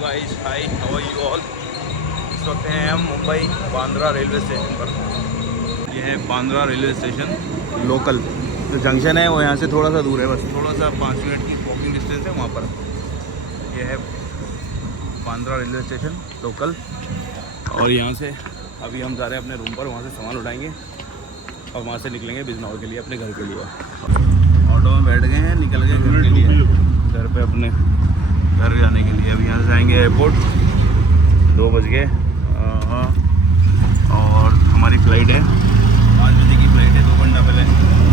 Guys, hi, how are you all. इस वक्त हैं हम मुंबई बांद्रा रेलवे स्टेशन पर। यह है बांद्रा रेलवे स्टेशन लोकल। जो जंक्शन है वो यहाँ से थोड़ा सा दूर है, बस थोड़ा सा 5 मिनट की वॉकिंग डिस्टेंस है वहाँ पर। यह है बांद्रा रेलवे स्टेशन लोकल। और यहाँ से अभी हम जा रहे हैं अपने रूम पर, वहाँ से सामान उठाएंगे और वहाँ से निकलेंगे बिजनौर के लिए, अपने घर के लिए। ऑटो में बैठ गए हैं, निकल गए घर के लिए, घर पे अपने घर जाने के लिए। अभी यहाँ से जाएंगे एयरपोर्ट, 2 बज गए। और हमारी फ़्लाइट है 5 बजे की फ़्लाइट है। 2 घंटा पहले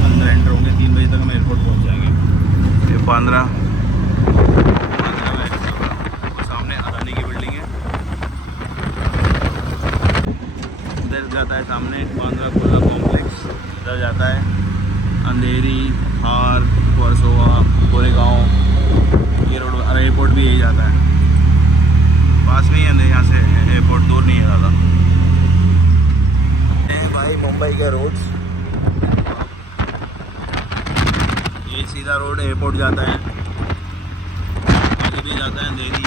अंदर एंटर होंगे, 3 बजे तक हम एयरपोर्ट पहुँच जाएंगे। ये बांद्रा और सामने अदानी की बिल्डिंग है। इधर जाता है सामने बांद्रा कुर्ला कॉम्प्लेक्स, इधर जाता है अंधेरी, हार, वर्सोवा, गोरेगांव। ये रोड एयरपोर्ट भी यही जाता है, पास में ही है यहाँ से एयरपोर्ट, दूर नहीं है ज़्यादा। भाई मुंबई के रोड्स, ये सीधा रोड एयरपोर्ट जाता है, आगे भी जाता है अंधेरी।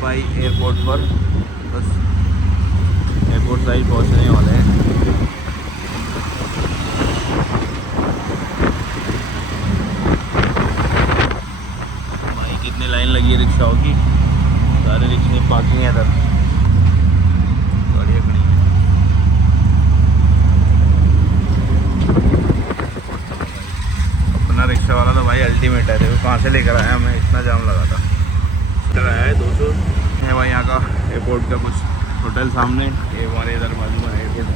भाई एयरपोर्ट पर, बस एयरपोर्ट साइड पहुंचने वाले हैं। भाई कितनी लाइन लगी है रिक्शाओं की, सारे रिक्शे पार्किंग है इधर, गाड़ियाँ खड़ी हैं। अपना रिक्शा वाला तो भाई अल्टीमेट है, देखो कहाँ से लेकर आया, हमें इतना जाम लगा था। आया है 200 है भाई यहाँ का एयरपोर्ट का कुछ होटल सामने। ये हमारे इधर बाजू में एयरपोर्ट,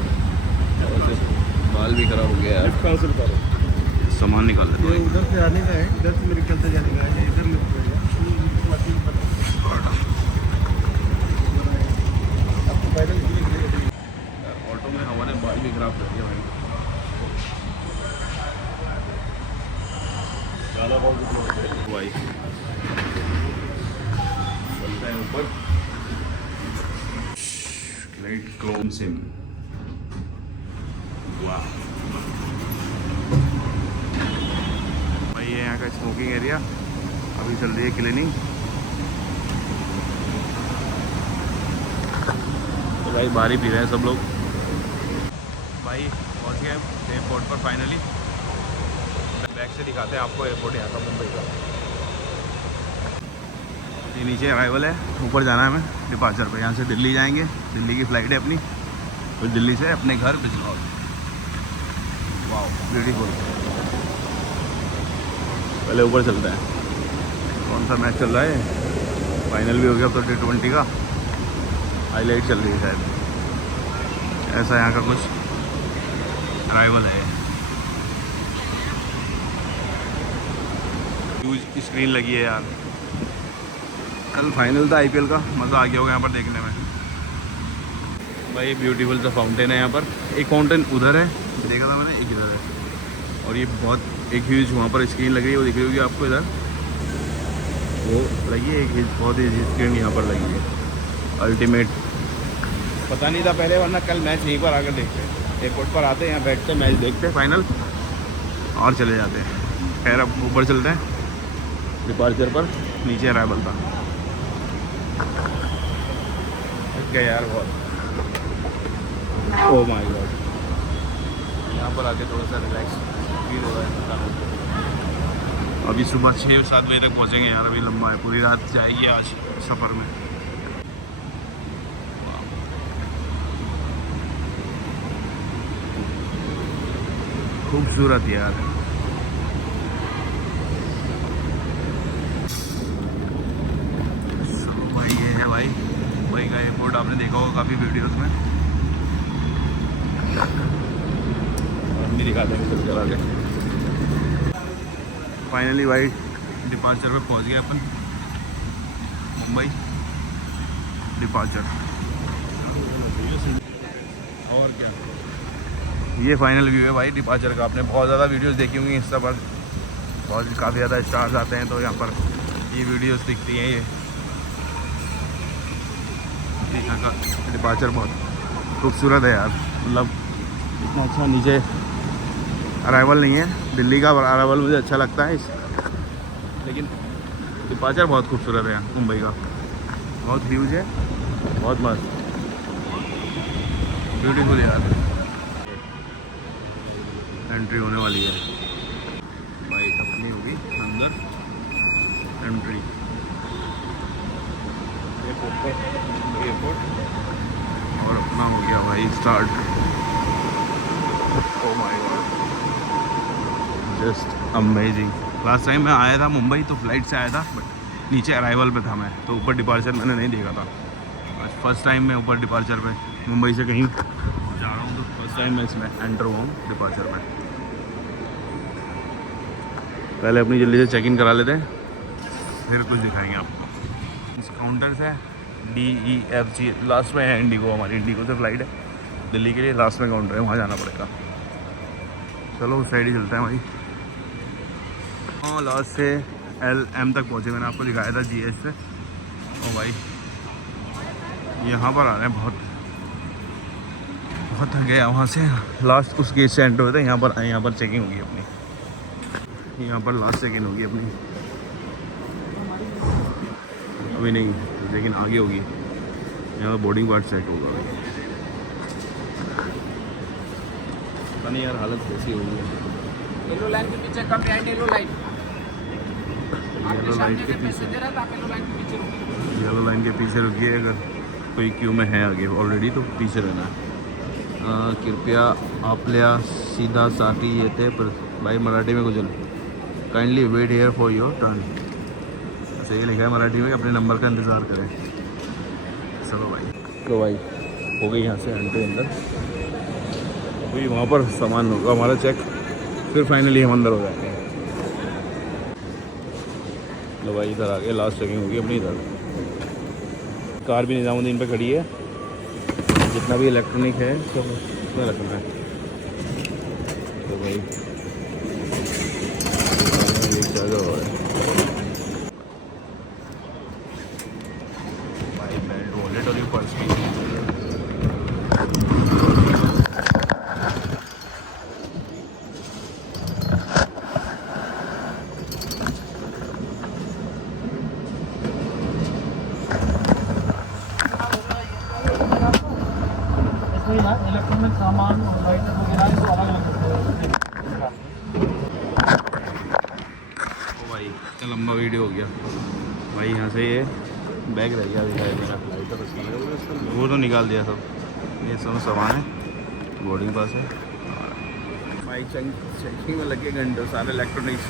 बाल भी खराब हो गया यार। कहाँ से बता रहे, सामान निकाल देते हैं। उधर से आने का है, इधर से मेरे ख्याल से जाने का है, इधर ऑटो में हमारे बाल भी खराब कर दिया भाई। भाई चलता है ऊपर, लाइट क्लोन सिम। वाह भाई, ये यहाँ का स्मोकिंग एरिया, अभी चल रही है क्लीनिंग। तो भाई बाहर ही पी रहे हैं सब लोग। भाई पहुँच गए एयरपोर्ट पर फाइनली। बैक से दिखाते हैं आपको एयरपोर्ट यहाँ का, मुंबई का। ये नीचे अराइवल है, ऊपर जाना है हमें डिपार्चर पे। यहाँ से दिल्ली जाएंगे, दिल्ली की फ़्लाइट है अपनी, फिर दिल्ली से अपने घर बिजनौर। वाह ब्यूटीफुल। पहले ऊपर चलता है, कौन सा मैच चल रहा है, फाइनल भी हो गया तो T20 का हाईलाइट चल रही है शायद। ऐसा यहाँ का कुछ अराइवल है। ह्यूज स्क्रीन लगी है यार। कल फाइनल था IPL का, मज़ा आ गया होगा यहाँ पर देखने में। भाई ब्यूटीफुल सा फाउंटेन है यहाँ पर। एक फाउंटेन उधर है, देखा था मैंने, एक इधर है। और ये बहुत एक ह्यूज वहाँ पर स्क्रीन लगी है, वो दिख रही होगी आपको इधर, वो लगी है एक बहुत ही स्क्रीन यहाँ पर लगी है। अल्टीमेट पता नहीं था पहले, वरना कल मैच यहीं पर आकर देखते हैं। एयरपोर्ट पर आते हैं, यहाँ बैठते हैं, मैच देखते हैं फाइनल और चले जाते हैं। खैर अब ऊपर चलते हैं डिपार्चर पर, नीचे अराइवल था। क्या यार बहुत, ओह माय गॉड। यहाँ पर आके थोड़ा सा रिलैक्स फील हो रहा है। अभी सुबह 6-7 बजे तक पहुँचेंगे यार, अभी लंबा है, पूरी रात जाएगी आज सफ़र में। खूबसूरत यार। एयरपोर्ट आपने देखा होगा काफ़ी वीडियोस में। और मेरी गाड़ी में चल चला गया। फाइनली भाई डिपार्चर पे पहुंच गए अपन, मुंबई डिपार्चर। और क्या, ये फाइनल व्यू है भाई डिपार्चर का। आपने बहुत ज़्यादा वीडियोस देखी होंगी इंस्टा पर, बहुत काफ़ी ज़्यादा स्टार्स आते हैं तो यहाँ पर ये वीडियोस दिखती हैं। ये यहाँ का डिपार्चर बहुत खूबसूरत है यार, मतलब इतना अच्छा। नीचे अराइवल नहीं है, दिल्ली का अराइवल मुझे अच्छा लगता है लेकिन डिपार्चर बहुत खूबसूरत है यहाँ मुंबई का, बहुत ह्यूज है, बहुत मस्त, ब्यूटीफुल यार। एंट्री होने वाली है भाई, अपनी होगी अंदर एंट्री एयरपोर्ट, और अपना हो गया भाई start. Oh my God, just amazing. Last time मैं आया था मुंबई तो फ्लाइट से आया था, बट नीचे अराइवल पे था मैं, तो ऊपर डिपार्चर मैंने नहीं देखा था। आज फर्स्ट टाइम मैं ऊपर डिपार्चर पे मुंबई से कहीं जा रहा हूँ, तो फर्स्ट टाइम मैं इसमें एंटर हुआ हूँ डिपार्चर में। पहले अपनी जल्दी से चेक इन करा लेते हैं, फिर कुछ दिखाएंगे आपको। इस काउंटर से DEFG लास्ट में है इंडिगो, हमारी इंडिगो से फ्लाइट है दिल्ली के लिए, लास्ट में काउंटर है, वहाँ जाना पड़ेगा। चलो उस साइड ही चलते हैं भाई। हाँ, लास्ट से LM तक पहुँचे, मैंने आपको दिखाया था GH से। और भाई यहाँ पर आ रहे हैं, बहुत थक गया वहाँ से। लास्ट उस गेट से एंटर हुए थे, यहाँ पर आए, यहाँ पर चेकिंग होगी अपनी, यहाँ पर लास्ट चेकिंग होगी अपनी, अभी नहीं लेकिन आगे होगी। यहाँ पर बोर्डिंग पार्ट चेक होगा। पता नहीं यार हालत कैसी होगी। येलो लाइन के पीछे come behind yellow line. Yellow line के पीछे, येलो लाइन के पीछे रुकिए। अगर कोई क्यू में है आगे ऑलरेडी तो पीछे रहना है। कृपया आपल्या सीधा साठी येते पर भाई मराठी में कुछ kindly wait here for your turn, ऐसे ये लिखा है मराठी में, अपने नंबर का इंतज़ार करें। चलो भाई, तो भाई हो गई यहाँ से एंट्री अंदर। अभी वहाँ पर सामान होगा हमारा चेक, फिर फाइनली हम अंदर हो जाएंगे। लो भाई इधर आ गए, लास्ट चेकिंग होगी अपनी इधर। कार भी निज़ामुद्दीन पे खड़ी है, जितना भी इलेक्ट्रॉनिक है सब उसमें रखना है। तो भाई चलो भाई बेल्ट, वॉलेट और ये पर्स भी। इलेक्ट्रॉनिक सामान और लाइटर वगैरह तो अलग अलग भाई इतना लंबा वीडियो हो गया भाई। यहाँ से ये बैग रह गया मेरा लाइटर, वो तो निकाल दिया सब, ये सब सामान है, बोर्डिंग पास है। बाइक चेकिंग में लगे घंटों, सारे इलेक्ट्रॉनिक्स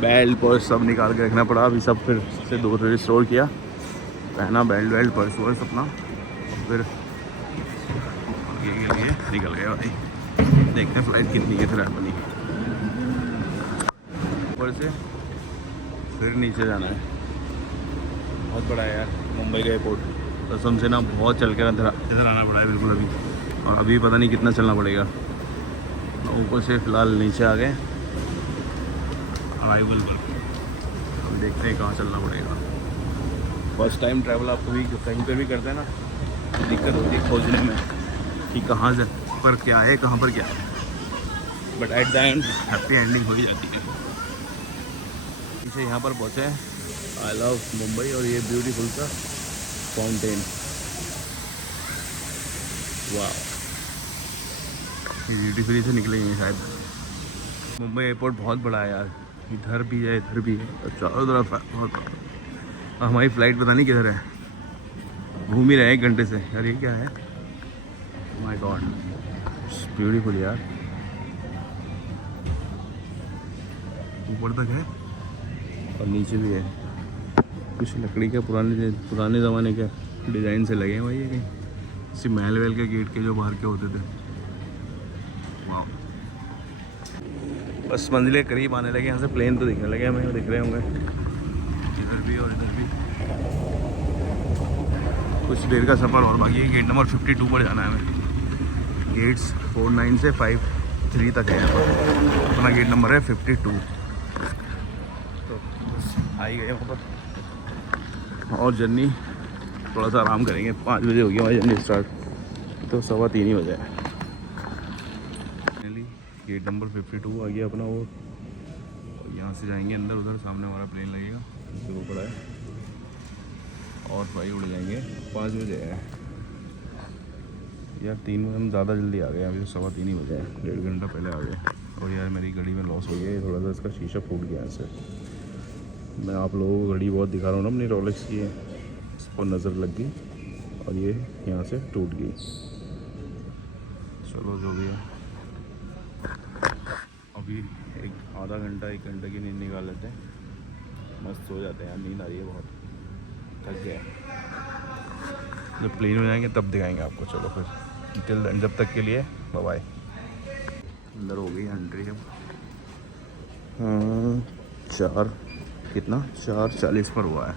बेल्ट पर्स सब निकाल के रखना पड़ा। अभी सब फिर से दो रिस्टोर किया, पहना बेल्ट पर्स वर्स अपना, और फिर आगे के लिए निकल गए भाई। देखते हैं फ्लाइट कितनी है फिर अपनी। ऊपर से फिर नीचे जाना है, बहुत बड़ा है यार मुंबई का एयरपोर्ट, कसम से ना बहुत चल कर इधर आना पड़ा है बिल्कुल अभी, और अभी पता नहीं कितना चलना पड़ेगा। ऊपर से फ़िलहाल नीचे आ गए अराइवल पर, अब देखते हैं कहाँ चलना पड़ेगा। फर्स्ट टाइम ट्रैवल आप कभी कहीं पर भी करते हैं ना, दिक्कत होती है खोजने में कि कहाँ से पर क्या है, कहाँ पर क्या है, but at the end happy ending हो ही जाती है। पीछे यहाँ पर पहुँचे हैं आई लव मुंबई, और ये ब्यूटीफुल सा फाउंटेन, वाह, ये ब्यूटीफुली से निकलेंगे शायद। मुंबई एयरपोर्ट बहुत बड़ा है यार, इधर भी है इधर भी है, और चारों तरफ है बहुत बड़ा। हमारी फ़्लाइट पता नहीं किधर है, घूम ही रहे 1 घंटे से यार। ये क्या है, माय गॉड, ब्यूटीफुल यार, ऊपर तक है और नीचे भी है। कुछ लकड़ी का पुराने ज़माने का डिज़ाइन से लगे हैं भाई ये कहीं इसी महल वहल के गेट के जो बाहर के होते थे। वाह, बस मंजिले करीब आने लगे, यहाँ से प्लेन तो दिखने लगे हमें, दिख रहे होंगे इधर भी और इधर भी। कुछ देर का सफ़र और बाकी है, गेट नंबर 52 पर जाना है हमें। गेट्स 49 से 53 तक है यहाँ पर, अपना गेट नंबर है 52। तो बस आ ही गए वहाँ पर, और जर्नी थोड़ा सा आराम करेंगे। 5 बजे होगी हमारी जर्नी स्टार्ट, तो 3:15 ही बजे है। गेट नंबर 52 आ गया अपना वो, और यहाँ से जाएंगे अंदर, उधर सामने हमारा प्लेन लगेगा जो वो पड़ा है, और भाई उड़ जाएंगे 5 बजे है यार। 3 बजे हम ज़्यादा जल्दी आ गए, अभी तो 3:15 ही बजे है, 1.5 घंटा पहले आ गए। और यार मेरी घड़ी में लॉस हो गया है, थोड़ा सा इसका शीशा फूट गया ऐसे। मैं आप लोगों को घड़ी बहुत दिखा रहा हूँ ना अपनी रोलेक्स की है, इस पर नज़र लग गई और ये यहाँ से टूट गई। चलो जो भी है, अभी आधा घंटा 1 घंटे की नींद निकाल लेते हैं, मस्त सो जाते हैं यार। नींद आ रही है बहुत, थक गया। जब प्लेन में जाएंगे तब दिखाएंगे आपको। चलो फिर टिल देन, जब तक के लिए बाय बाय। अंदर हो गई एंट्री अब। 4:40 पर हुआ है,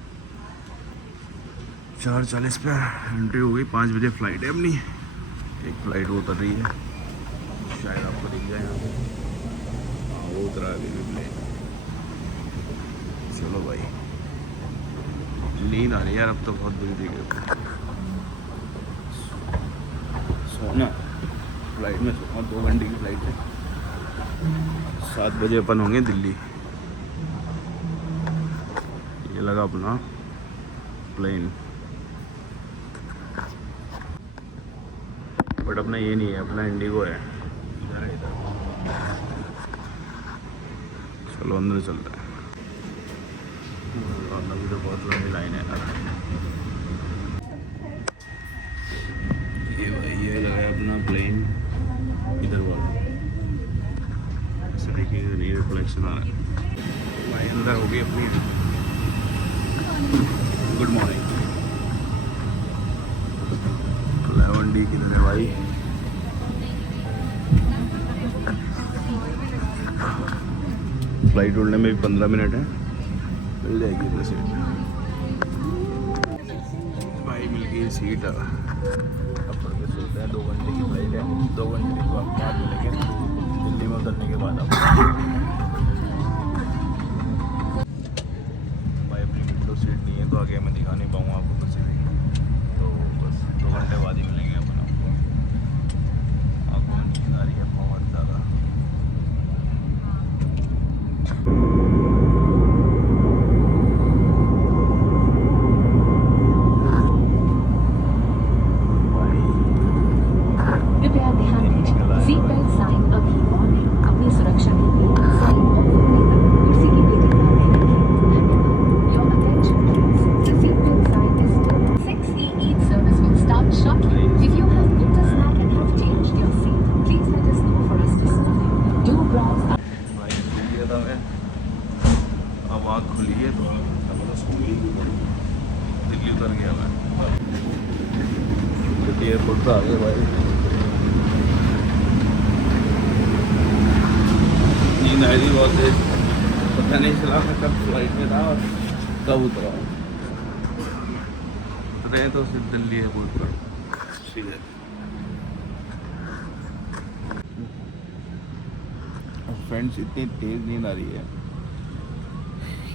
4:40 पे एंट्री हो गई। 5 बजे फ्लाइट है अपनी, एक फ़्लाइट वो उतर रही है, शायद आपको दिख जाए यहाँ पे। हाँ वो उतरा है अभी प्लेन। चलो भाई, नींद आ रही है यार अब तो बहुत बुरी तरीके से। सोना फ्लाइट में, सोना 2 घंटे की फ़्लाइट है। 7 बजे अपन होंगे दिल्ली। ये लगा अपना प्लेन, बट अपना ये नहीं है, अपना इंडिगो है। इधर है, इधर। चलो अंदर चलता है। अभी तो बहुत लंबी लाइन है यार। ये भाई ये लगा है अपना प्लेन, इधर वाला। ऐसे देखिए ये रिफ्लेक्शन आ रहा है भाई। अंदर हो गई अपनी। Good morning. 11D किधर है भाई? फ्लाइट उड़ने में भी 15 मिनट है, मिल जाएगी इधर सीट भाई। मिल गई सीट। अब पढ़ के सोते हैं, 2 घंटे की फ्लाइट है, 2 घंटे के बाद मिलेंगे दिल्ली में उतरने के बाद। अब भाई अपनी विंडो सीट नहीं है तो आगे मैं दिखा नहीं पाऊँगा आपको कुछ भी, तो बस 2 घंटे बाद ही मिलेंगे अपन आपको। आपको नींद आ रही है बहुत ज़्यादा। अब आँख खुली है तो दिल्ली उतर गया मैं। दिल्ली एयरपोर्ट पर आ गए भाई। नींद आई थी बहुत देर, पता नहीं चला मैं कब फ्लाइट में था और कब उतरा। उतरे तो सिर्फ दिल्ली एयरपोर्ट पर सीधे। फ्रेंड्स इतनी तेज़ नींद आ रही है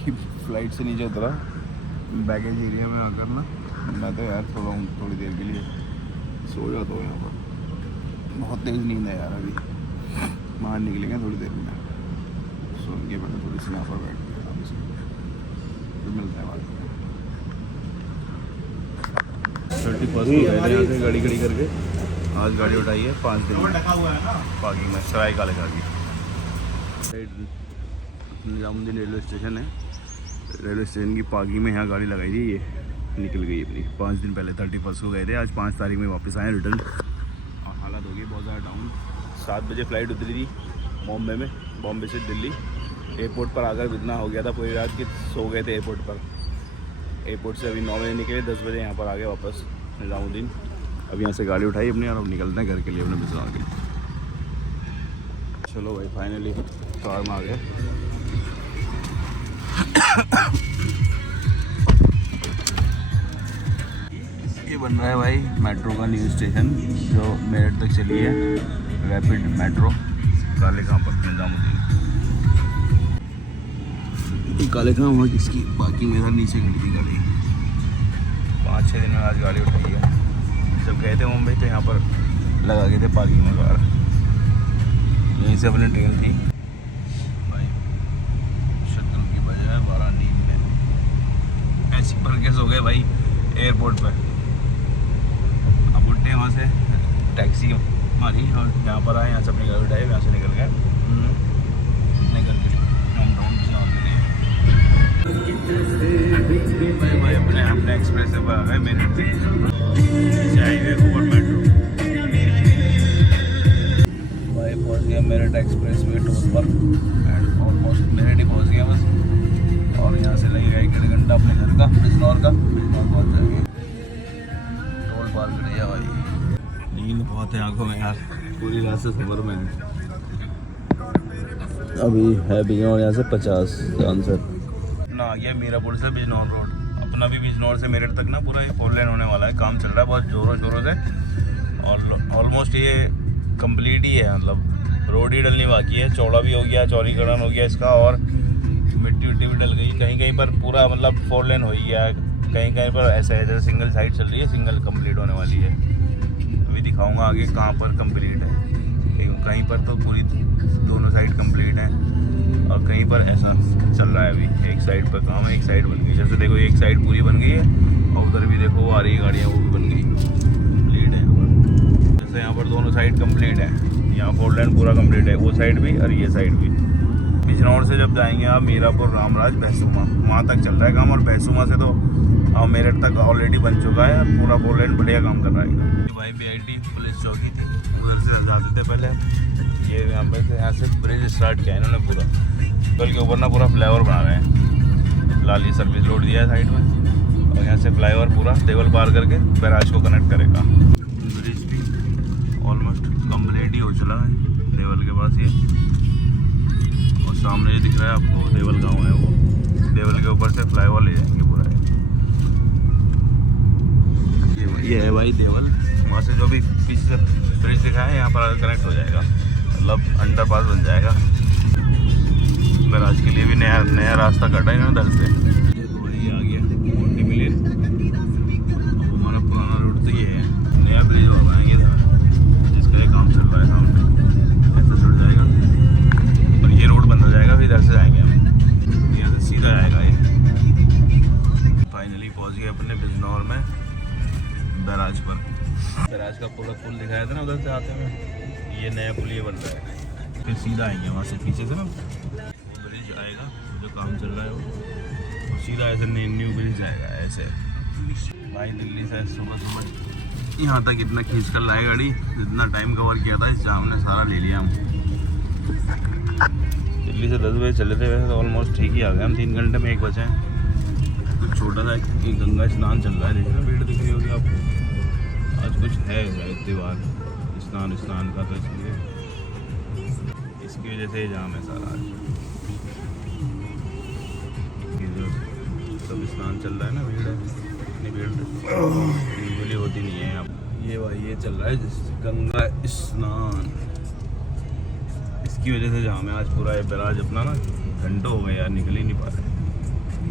कि फ्लाइट से नीचे उतरा, बैगेज एरिया में आकर ना मैं तो यार थोड़ी देर के लिए सो जाता हूँ यहाँ पर। बहुत तेज़ नींद है यार। अभी बाहर निकलेंगे थोड़ी देर में, सोएंगे पहले थोड़ी सी नाफा बैठ के आराम से, फिर मिलते हैं बाद में। 31 को गए थे यहाँ से गाड़ी करके। आज गाड़ी उठाई है 5 दिन पार्किंग में, सराय काले का की। निजामुद्दीन रेलवे स्टेशन है, रेलवे स्टेशन की पार्किंग में यहाँ गाड़ी लगाई थी। ये निकल गई अपनी 5 दिन पहले। 31 को गए थे, आज 5 तारीख में वापस आए रिटर्न। और हालत हो गई बहुत ज़्यादा डाउन। 7 बजे फ़्लाइट उतरी थी बॉम्बे में, बॉम्बे से दिल्ली। एयरपोर्ट पर आकर इतना हो गया था पूरी रात कि सो गए थे एयरपोर्ट पर। एयरपोर्ट से अभी 9 बजे निकले, 10 बजे यहाँ पर आ गए वापस निज़ामुद्दीन। अब यहाँ से गाड़ी उठाई अपनी और अब निकलते हैं घर के लिए अपने बिजनौर के लिए। चलो भाई फाइनली कार में आ गए। ये बन रहा है भाई मेट्रो का न्यू स्टेशन जो मेरठ तक चली है, रैपिड मेट्रो काले खां पर निज़ामुद्दीन। काले खां वहाँ किसकी, बाकी मेरा नीचे खड़ी थी गाड़ी। 5-6 दिन में आज गाड़ी उठाई है। जब गए थे मुंबई तो यहाँ पर लगा गए थे पार्किंग में कार, यहीं से अपनी ट्रेन थी भाई। शक्ल की वजह है 12 नींद में ऐसी भर के सो गए भाई एयरपोर्ट पर। अब उठे वहाँ से टैक्सी मारी और यहाँ पर आए, यहाँ से अपनी गाड़ी उठाई, यहाँ से निकल गए भाई अपने एक्सप्रेस से आ गए मेरठ से हाईवे ऊपर मेट्रो। भाई पहुँच गया मेरठ एक्सप्रेस वे टोल पर एंड ऑलमोस्ट मेरठ ही पहुँच गया बस। और यहाँ से लगेगा 1-1.5 घंटा अपने घर का बिजनौर पहुँच जाएंगे। टोल पार कर दिया भाई। नींद बहुत है आंखों में यार, पूरी रात से सफर में। अभी है बिजनौर यहाँ से 50 आंसर ना आ गया मीरापुर से बिजनौर रोड। अपना भी बिजनौर से मेरठ तक ना पूरा ये 4 लेन होने वाला है, काम चल रहा है बहुत ज़ोरों शोरों से और ऑलमोस्ट ये कंप्लीट ही है। मतलब रोड ही डलनी बाकी है, चौड़ा भी हो गया, चौड़ीकरण हो गया इसका और मिट्टी विट्टी भी डल गई। कहीं कहीं पर पूरा मतलब 4 लेन हो ही गया है, कहीं कहीं पर ऐसा है जैसे सिंगल साइड चल रही है, सिंगल कंप्लीट होने वाली है। अभी दिखाऊंगा आगे कहाँ पर कंप्लीट है। कहीं पर तो पूरी दोनों साइड कंप्लीट है और कहीं पर ऐसा चल रहा है। अभी एक साइड पर काम है, एक साइड बन गई। जैसे देखो एक साइड पूरी बन गई है और उधर भी देखो वो आ रही है गाड़ियाँ, वो भी बन गई, कंप्लीट है। जैसे यहाँ पर दोनों साइड कंप्लीट है, यहाँ 4 लेन पूरा कंप्लीट है, वो साइड भी और ये साइड भी। बिजनौर से जब जाएंगे आप मीरापुर, रामराज, भैंसुमा, वहाँ तक चल रहा है काम और भैंसुमा से तो मेरठ तक ऑलरेडी बन चुका है। पूरा 4 लेन बढ़िया काम कर रहा है भाई। BIT पुलिस चौकी थी, उधर से जाते थे पहले। ये यहाँ पे यहाँ से ब्रिज स्टार्ट किया है इन्होंने पूरा, कल के ऊपर ना पूरा फ्लाईओवर बना रहे हैं। फिलहाल ये सर्विस रोड दिया है साइड में और यहाँ से फ्लाईओवर पूरा देवल पार करके बैराज को कनेक्ट करेगा। ब्रिज भी ऑलमोस्ट कंप्लीट ही हो चला है देवल के पास ये, और सामने ये दिख रहा है आपको देवल गाँव है, वो देवल के ऊपर से फ्लाईओवर ले जाएंगे पूरा। ये है भाई देवल, वहाँ से जो भी पीछे ब्रिज दिखा है यहाँ पर कनेक्ट हो जाएगा, मतलब अंडरपास बन जाएगा। बैराज के लिए भी नया रास्ता कटा है ना इधर से। ये तो वही आ गया मोटी मिलियन। हमारा पुराना रोड तो ये है, नया ब्रिज होगा ये था जिसका ये काम चल रहा है सामने, ऐसा जुड़ जाएगा और ये रोड बंद हो जाएगा। फिर इधर से जाएंगे हम, यहाँ से सीधा आएगा ये। फाइनली पहुँच गए अपने बिजनौर में बैराज पर। बैराज का पूरा पुल दिखाया था ना उधर से आते हुए, ये नया पुल ये बन रहा है। फिर सीधा आएंगे वहाँ से पीछे से ना ब्रिज आएगा जो काम चल रहा है वो, और सीधा ऐसे न्यू ब्रिज आएगा ऐसे। भाई दिल्ली से सुबह यहाँ तक इतना खींच कर लाए गाड़ी, जितना टाइम कवर किया था इस जाम ने सारा ले लिया हम। दिल्ली से 10 बजे चले थे वैसे तो ऑलमोस्ट ठीक ही आ गए हम, 3 घंटे में 1 बजे हैं। कुछ छोटा सा एक गंगा स्नान चल रहा है, देखिए भीड़ दिख रही होगी आपको। आज कुछ है शायद त्यौहार स्नान का, तो इसलिए इसकी वजह से जाम है सारा। आज ये जो सब स्नान चल रहा है ना, भीड़ है, इतनी भीड़ यूजुअली होती नहीं है यहाँ। ये भाई ये चल रहा है गंगा स्नान, इसकी वजह से जाम है आज पूरा। ये बैराज अपना ना घंटों हो गए यार, निकल ही नहीं पा रहे।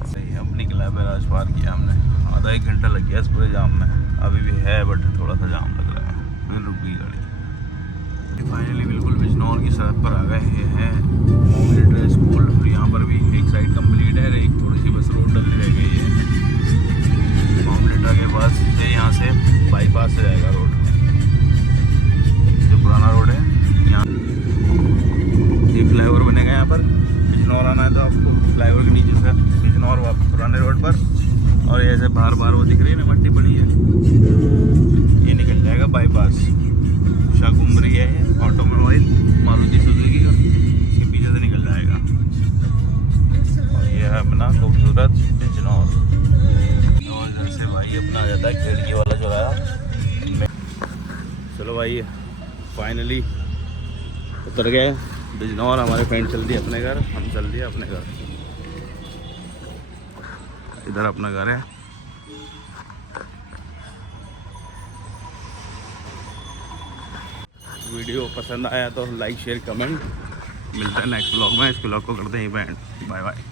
सही अब निकला है बैराज पार किया हमने, आधा 1 घंटा लग गया इस पूरे जाम में। अभी भी है बट थोड़ा सा जाम लग रहा है, फिर रुक गई गाड़ी। फाइनली बिल्कुल बिजनौर की सड़क पर आ गए। ये है मिलिट्री स्कूल, और यहाँ पर भी एक साइड कंप्लीट है, एक थोड़ी सी बस रोड डलनी रह गई है। मामलेटा के पास से यहाँ से बाईपास से जाएगा रोड, जो पुराना रोड है। यहाँ ये फ्लाईओवर बनेगा, यहाँ पर बिजनौर आना है तो आपको फ्लाईओवर के नीचे से बिजनौर पुराने रोड पर, और ऐसे बार बार वो दिख रही है ना मट्टी पड़ी है, ये निकल जाएगा बाईपास। उषा कुंबरी है ऑटोमोबाइल, मारुति सुजुकी का, इसके पीछे से निकल जाएगा। और ये है अपना खूबसूरत बिजनौर। रहता है खिड़की वाला चौराहा। चलो भाई फाइनली उतर गए बिजनौर। हमारे फ्रेंड चल दिए अपने घर, हम चल दिए अपने घर। इधर अपना घर है। वीडियो पसंद आया तो लाइक शेयर कमेंट। मिलता है नेक्स्ट ब्लॉग में। इस ब्लॉग को करते हैं बैंड। Bye bye.